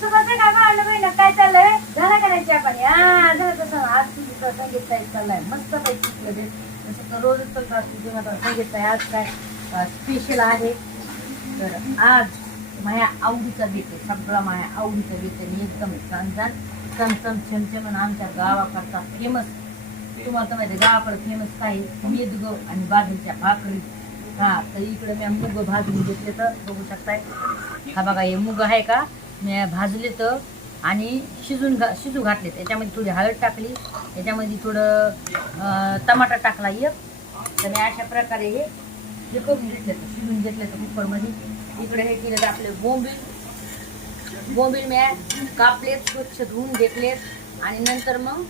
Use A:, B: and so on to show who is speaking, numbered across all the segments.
A: सुरुवात आहे आणलं भावना ना काय चाललंय? झाला करायची आपण हा झालं तसं. आज तुझी संगीत ताई चाललाय. मस्त पैकी मध्ये जसं तर रोजच चालतं असतं जेव्हा संगीत ताई आज काय? स्पेशल आहे. तर आज माझ्या आवडीचा बेत आहे. सगळा माझ्या आवडीचा बेत आहे. एकदम छान छान चमचम छमछम आमच्या गावाकडचा फेमस तुम्हाला तर माहिती आहे, गावाकडे फेमस काय मेदग आणि बाजरीच्या भाकरी. हा तर इकडे मी मुग भाजून घेतले तर बघू शकताय. हा बघा हे मुग आहे का? भाजले तर आणि शिजून घा शिजू घातले. त्याच्यामध्ये थोडी हळद टाकली. त्याच्यामध्ये थोडं टमाटा टाकला एक. तर अशा प्रकारे हे हे करून घेतलं तर शिजून घेतलं तर कुकरमध्ये. इकडे हे केलेलं आपले बोंबील. बोंबील मी कापलेत स्वच्छ धुवून घेतलेत. आणि नंतर मग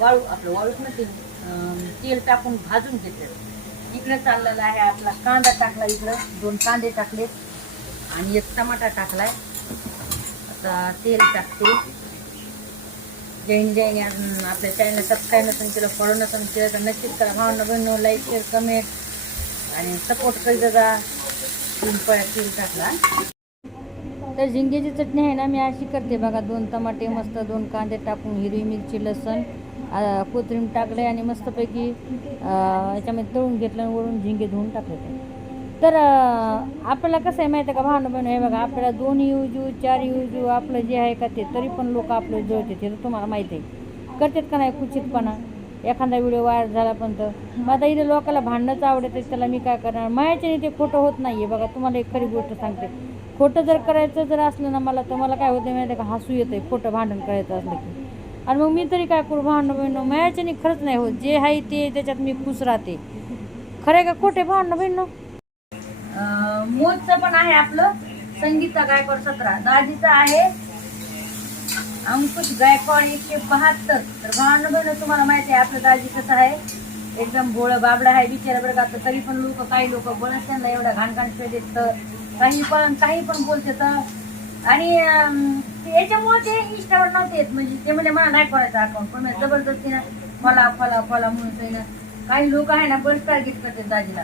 A: वाळू आपलं वाळूच नसेल तेल टाकून भाजून घेतलं इकडे चाललेला आहे आपला कांदा टाकला इकडं. दोन कांदे टाकलेत. आणि एक टमाटा टाकलाय. आता तेल टाकते. जैन जैन आपल्या चॅनल सबस्क्राईब नसून केलं फॉलो नसून केलं तर नक्कीच करा. भावना बनव लाईक शेअर कमेंट आणि सपोर्ट करीत जा. तीन तेल टाकला. तर झिंग्याची चटणी आहे ना मी अशी करते बघा. दोन टमाटे मस्त दोन कांदे टाकून हिरवी मिरची लसण आ, कोथिंबीर टाकले आणि मस्तपैकी याच्यामध्ये तळून घेतलं आणि वरून झिंगे धुवून टाकले. तर आपल्याला कसं आहे माहिती आहे का? भावना बहिण हे बघा आपल्याला दोन यूजू चार यूजू आपलं जे आहे का ते तरी पण लोक आपलं जोडते ते तर तुम्हाला माहिती आहे. करतात का नाही? कुचितपणा. एखादा व्हिडिओ वायर झाला पण तर. मग आता इथे लोकांना भांडणंच आवडत आहे त्याला मी काय करणार? मायाच्याने ते खोटं होत नाही आहे बघा तुम्हाला एक खरी गोष्ट सांगते. खोटं जर करायचं जर असलं ना मला तर मला काय होतं माहिती आहे का? हसू येतं आहे खोटं भांडण करायचं असलं की. आणि मग मी तरी काय करू भांडणं बहिणं मायाच्याने खरंच नाही होत. जे आहे ते त्याच्यात मी खुश राहते. खरं आहे का खोटे भांडणं बहिणं मोजचं पण आहे आपलं. संगीता गायकवाड सतरा दाजीचं आहे अंकुश गायकवाड एकशे बहात्तर. तर भावांना तुम्हाला माहिती आहे आपलं दाजी कसं आहे? एकदम भोळं बाबडं आहे बिचारा बरं का तर तरी पण लोक काही लोक बोलत त्यांना एवढा घाणघाण घाण देत तर काही पण काही पण बोलते तर. आणि ते याच्यामुळे ते इंस्टावर नव्हते येत. म्हणजे ते म्हणजे मला नाही करायचं अकाउंट पण जबरदस्तीनं फॉला फॉला फॉला म्हणून काही लोक आहे ना बहिष्कार घेत करते दाजीला.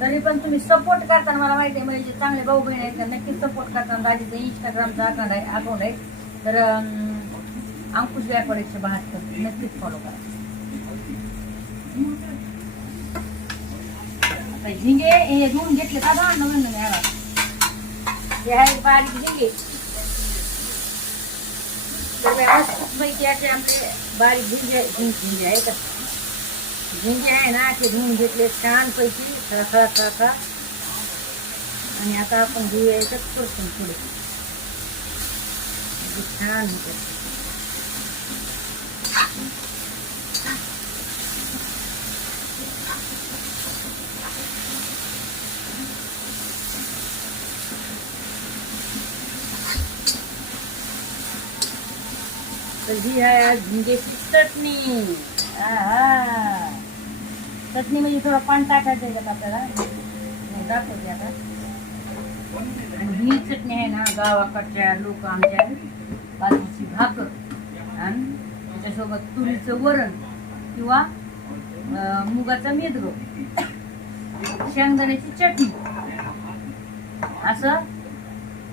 A: तरी पण तुम्ही सपोर्ट करताना मला माहिती आहे म्हणजे चांगले भाऊ बहीण आहेत तर नक्कीच सपोर्ट करताना दाजीचं इंस्टाग्रामचं अकाउंट आहे अकाउंट आहे. तर अंकुश व्यापार एकशे बहात्तर. नक्कीच फॉलो करा. झिंगे हे दोन घेतले का बा नवीन नवीन हे हे आहे बारीक झिंगे. तर व्यवस्थितपैकी असे बारीक झिंगे झिंग झिंगे आहे का झिंगे आहे ना ते धुवून घेतले छानपैकी खळा खळा आणि आता आपण धुवू यायचं परतून पुढे. छान होते. तर ही आहे आज झिंगेची चटणी म्हणजे थोडं पाणी टाकायचं आहे आपल्याला मी दाखवते आता. आणि ही चटणी आहे ना गावाकडच्या लोक आमच्या बाजूची भाकर. आणि त्याच्यासोबत तुरीचं वरण किंवा मुगाचा मेदगो शेंगदाण्याची चटणी. असं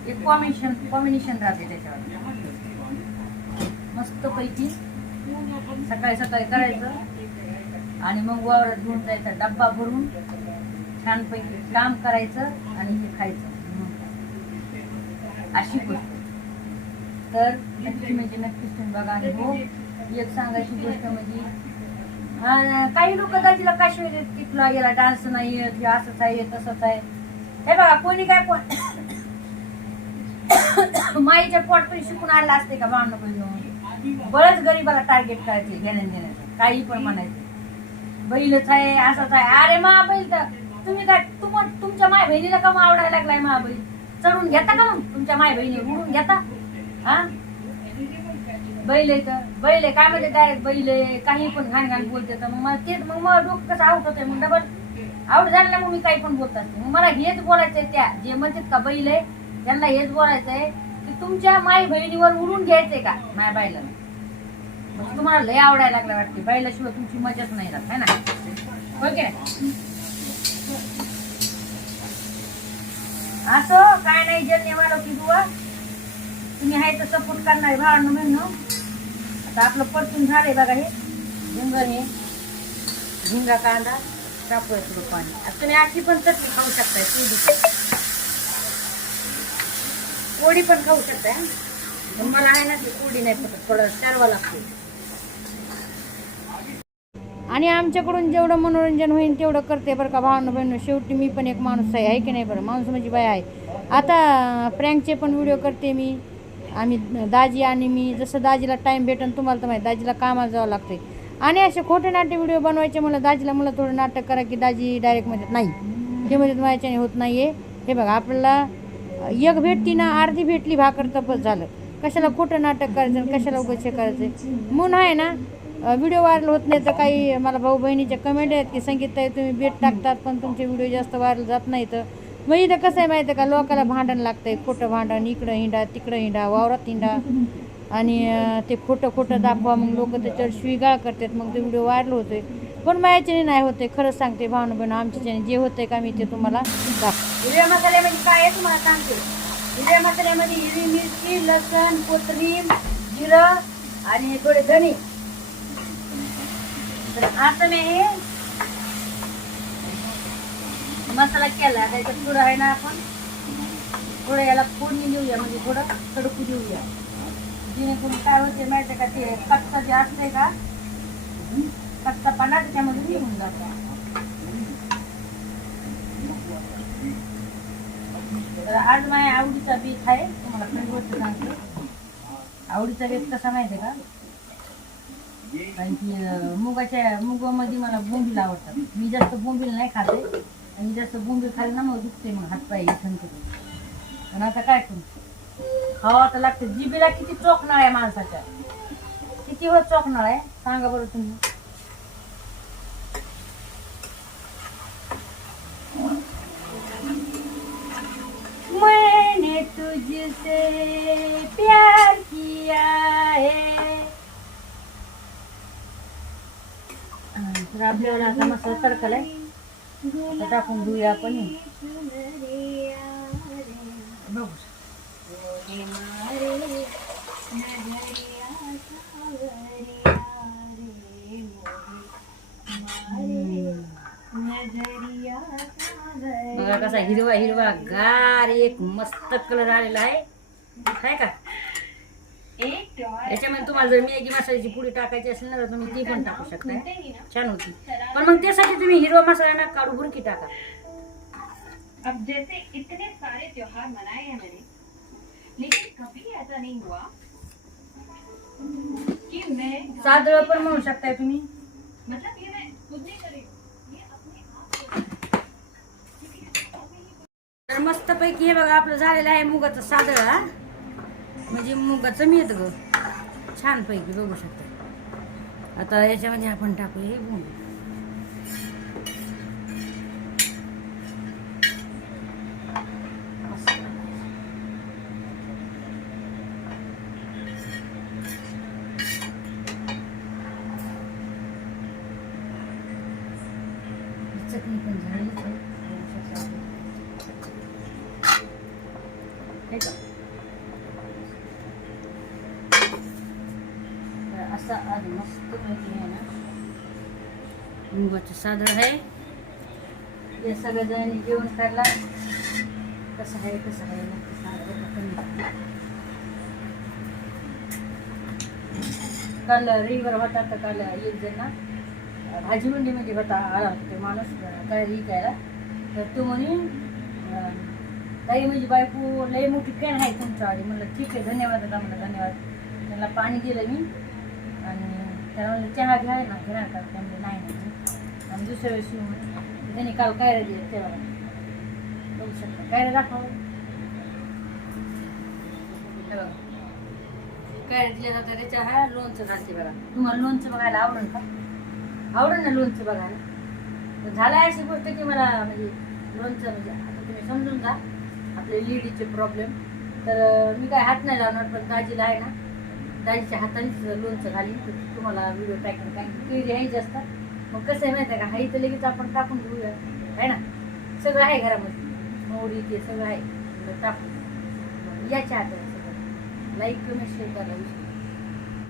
A: एक कॉम्बिनेशन कॉम्बिनेशन राहते त्याच्यावर. मस्त पैकी सकाळी सकाळी करायचं. आणि मग वावरात घेऊन जायचा. डब्बा भरून छानपैकी काम करायचं आणि हे खायचं. अशी गोष्ट. तर नक्की म्हणजे नक्कीच तुम्ही बघा आणि हो एक सांगायची गोष्ट म्हणजे काही लोक दाजीला काश्मीर तिथला की याला डान्स नाही येत हे असंच आहे तसंच आहे. हे बघा कोणी काय कोण माईच्या पोट पण शिकून आला असते का भांडण बहिण बरंच गरीबाला टार्गेट करायचे घेण्या देण्याचं काही पण म्हणायचं. बैलच आहे असंच आहे. अरे महाबैल तर तुम्ही काय तुम तुमच्या माय बहिणीला का मग आवडायला लागलाय महाबैल? चढून घेता का मग तुमच्या माय बहिणी? उडून घेता? हा? बैल आहे तर बैल आहे. काय म्हणजे डायरेक्ट बैल आहे? काही पण घाण घाण बोलते तर. मग तेच मग मला डोकं कसं आउट होतंय मग डबल आउट झालं ना मग मी काही पण बोलत असते. मग मला हेच बोलायचंय त्या जे म्हणतात का बैल आहे त्यांना हेच बोलायचंय की तुमच्या माय बहिणीवर उडून घ्यायचंय का? माय बायला म्हणजे तुम्हाला लय आवडायला लागला वाटते. बैलाशिवाय तुमची मजाच नाही राहत है ना? ओके की असं काय नाही जन्य वाढव की बुवा. तुम्ही आहे तर सपोर्ट करणार भावानं म्हणून आता आपलं परतून झालंय बघा हे. झिंगर हे. झिंगा कांदा टाकूया थोडं पाणी. आता तुम्ही अशी पण चटणी खाऊ शकताय कोबीची कोडी पण खाऊ शकताय मला आहे ना ती कोडी नाही पटत थोडं चारवा लागते. आणि आमच्याकडून जेवढं मनोरंजन होईल तेवढं करते बरं का. भावना बहिण शेवटी मी पण एक माणूस आहे आहे की नाही बरं? माणूस म्हणजे बाय आहे. आता प्रँकचे पण व्हिडिओ करते मी. आम्ही दाजी आणि मी जसं दाजीला टाईम भेटेन तुम्हाला तर माहिती दाजीला कामाला जावं लागते आणि असे खोटे नाट्य व्हिडिओ बनवायचे मला दाजीला मला थोडं नाटक करा की दाजी डायरेक्ट म्हणतात नाही हे म्हणजे व्हायच्याने होत नाही आहे हे बघा आपल्याला एक भेटती ना अर्धी भेटली भाकर तपच झालं. कशाला खोटं नाटक करायचं कशाला उगाच हे करायचं? म्हणून आहे ना व्हिडिओ व्हायरल होत नाही तर काही मला भाऊ बहिणीच्या कमेंट आहेत की संगीत तुम्ही बेट टाकतात पण तुमचे व्हिडिओ जास्त व्हायरल जात नाही तर. मग इथं कसं आहे माहिती आहे का? लोकाला भांडण लागतं आहे खोटं भांडण इकडं हिंडा तिकडं हिंडा वावरात हिंडा. आणि ते खोटं खोटं दाखवा मग लोक त्याच्यावर शिवीगाळ करतात. मग ते व्हिडिओ व्हायरल आहे पण माझ्याच्याने नाही होते खरंच सांगते भावना बहिण आमच्याच्याने जे होतंय का मी ते तुम्हाला दाखव हिरव्या मसाल्यामध्ये काय आहे तुम्हाला सांगते. हिरव्या मसाल्यामध्ये हिरवी मिरची लसण कोथिंबीर जिरं आणि थोडे धणे. आता मी हे मसाला केला त्याच्यात पुढं आहे ना आपण थोडं याला फोडणी देऊया म्हणजे थोडं तडकू देऊया. जेणेकरून काय होते माहिती का ते कच्चा जे असते का कच्चा पाना त्याच्यामध्ये निघून जातो. तर आज माझ्या आवडीचा बीज आहे तुम्हाला सांगते. आवडीचा बीज कसा माहिती का? कारण की मुगाच्या मुगामध्ये मला बोंबील आवडतात. मी जास्त बोंबील नाही खाते. आणि जास्त बोंबील खाली ना मग दुखते मग हातपाय थंड आणि आता काय करू? खावा तर लागते. जिबीला किती चोखणार आहे माणसाच्या. किती वर चोखणार आहे? सांगा बरं तुम्ही. मैंने तुझसे प्यार किया है. हा, आता मसाला तडकलाय. टाकून घेऊया आपण. बघू बघा कसा हिरवा हिरवा गार एक मस्त कलर आलेला आहे. काय का? तुम्हाला जर मॅगी मसाल्याची पुडी टाकायची असेल ना तर तुम्ही ती पण टाकू शकताय. छान होती. पण मग त्यासाठी तुम्ही हिरवा मसाला ना काढू बुरकी टाका.
B: अब जैसे इतने सारे त्योहार मनाए हैं मैंने लेकिन कभी ऐसा नहीं हुआ कि मैं
A: सादळ पण म्हणू शकताय तुम्ही.
B: मतलब ये मैं खुद नहीं कर रही
A: तर मस्त पैकी हे बघा आपलं झालेलं आहे मुगाचं सादळ म्हणजे मुगाचं मेत ग. छानपैकी बघू शकता. आता याच्यामध्ये आपण टाकू हे भूम चटणी पण झालीच आहे. बघू शकता आपण. हे का? तर असा आज मस्त पैकी आहे ना. मुगाचं आहे. हे सगळं जणांनी जेवण खायला. कसं आहे कसं आहे नक्की सांगा काल रविवार होता तर काल एक जण भाजी मंडीमध्ये होता आला होता ते माणूस काय विकायला तर तो म्हणे काही ताई माझी बायको लई मोठी फॅन आहे तुमच्या आधी म्हणलं ठीक आहे धन्यवाद दादा म्हणलं धन्यवाद. त्यांना पाणी दिलं मी. आणि त्याला म्हणलं चहा घ्या ना घेणार का त्यामुळे नाही आणि दुसऱ्या वेळेस येऊ म्हणे. त्याने काल कायरा दिलं तेव्हा बघू शकता कायरा दाखव हे बघा. कायरा दिल्या जातात त्याच्या हा लोणचं घालते बघा तुम्हाला लोणचं बघायला आवडेल का आवडेल ना लोणचं बघायला तर झालं अशी गोष्ट की मला म्हणजे लोणचं म्हणजे आता तुम्ही समजून जा आपले लेडीजचे प्रॉब्लेम तर मी काय हात नाही लावणार पण दाजीला आहे ना दाजीच्या हातानेच लोणचं घालीन तर तुम्हाला व्हिडिओ पॅकिंग कारण केळी आहे जास्त मग कसं आहे माहिती आहे का? हाई तर लगेच आपण टाकून घेऊया आहे ना? सगळं आहे घरामध्ये. मोडी ते सगळं आहे. टाकून. याच्या हाताने सगळं. लाईक कमेंट शेअर करायला विसरू